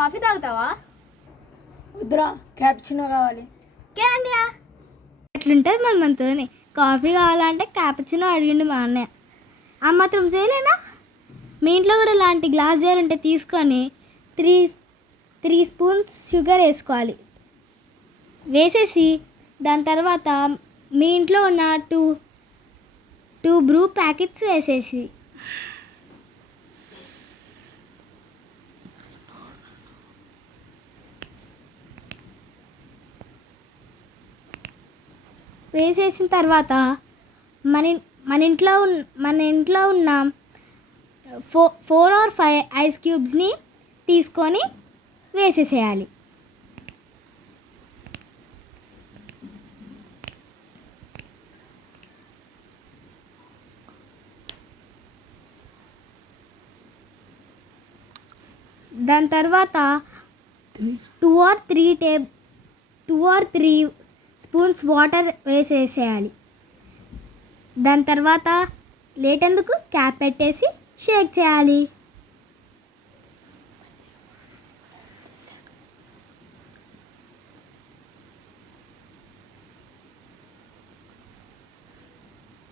Coffee తాగుతావా? వద్దురా, cappuccino కావాలి. అండియా అట్లుంటుంది మనతోని. కాఫీ కావాలంటే క్యాపుచినో అడిగిండు మా అన్నయ్య. ఆ మాత్రం చేయలేనా? మీ ఇంట్లో కూడా ఇలాంటి గ్లాస్ జార్ ఉంటే తీసుకొని త్రీ స్పూన్స్ షుగర్ వేసుకోవాలి. వేసేసి దాని తర్వాత మీ ఇంట్లో ఉన్న టూ బ్రూ ప్యాకెట్స్ వేసేసి వేసేసిన తర్వాత మన ఇంట్లో ఉన్న 4 or 5 ఐస్ క్యూబ్స్ని తీసుకొని వేసేసేయాలి. దాని తర్వాత 2 or 3 స్పూన్స్ వాటర్ వేసేసేయాలి. దాని తర్వాత లేట్ ఎందుకు, క్యాప్ పెట్టేసి షేక్ చేయాలి.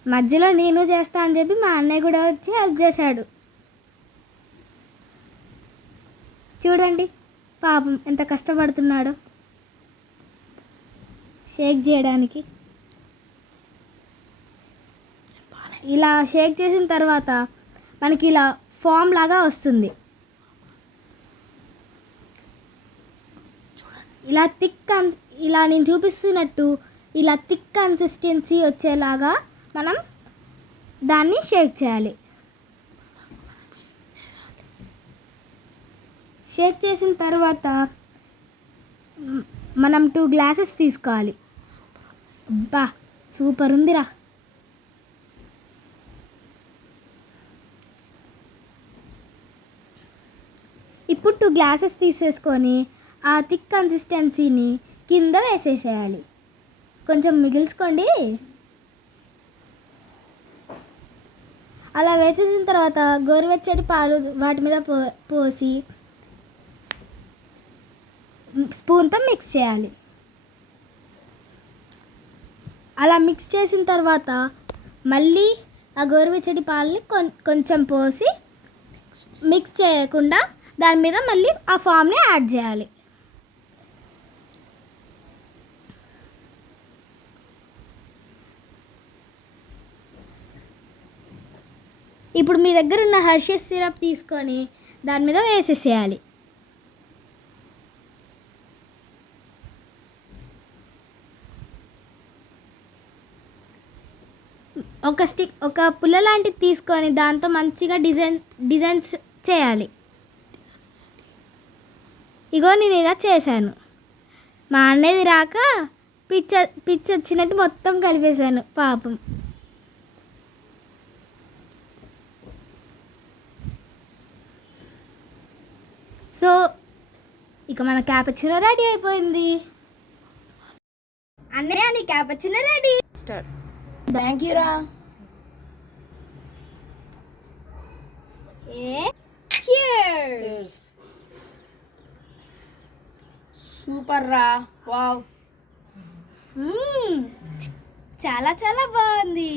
మధ్యలో నేను చేస్తా అని చెప్పి మా అన్నయ్య కూడా వచ్చి హెల్ప్ చేశాడు. చూడండి పాపం ఎంత కష్టపడుతున్నాడో షేక్ చేయడానికి. ఇలా షేక్ చేసిన తర్వాత మనకి ఇలా ఫామ్ లాగా వస్తుంది. ఇలా నేను చూపిస్తున్నట్టు ఇలా థిక్ కన్సిస్టెన్సీ వచ్చేలాగా మనం దాన్ని షేక్ చేయాలి. షేక్ చేసిన తర్వాత మనం 2 గ్లాసెస్ తీసుకోవాలి. అబ్బా సూపర్ ఉందిరా. ఇప్పుడు 2 గ్లాసెస్ తీసేసుకొని ఆ థిక్ కన్సిస్టెన్సీని కింద వేసేసేయాలి. కొంచెం మిగిల్చుకోండి. అలా వేసేసిన తర్వాత గోరువెచ్చటి పాలు వాటి మీద పోసి స్పూన్తో మిక్స్ చేయాలి. అలా మిక్స్ చేసిన తర్వాత మళ్ళీ ఆ గోరువెచ్చటి పాలని కొంచెం పోసి మిక్స్ చేయకుండా దాని మీద మళ్ళీ ఆ ఫామ్ని యాడ్ చేయాలి. ఇప్పుడు మీ దగ్గర ఉన్న హెర్షీస్ సిరప్ తీసుకొని దాని మీద వేసేసేయాలి. ఒక పుల్ల లాంటిది తీసుకొని దాంతో మంచిగా డిజైన్స్ చేయాలి. ఇగో నేను ఇలా చేశాను. మా అన్నయ్యది రాక పిచ్చి వచ్చినట్టు మొత్తం కలిపేశాను పాపం. సో ఇక మన క్యాపుచినో రెడీ అయిపోయింది. అన్నయ్య నీ క్యాపుచినో రెడీ. థ్యాంక్ యూ రా. సూపర్ రా, వావ్. చాలా చాలా బాగుంది.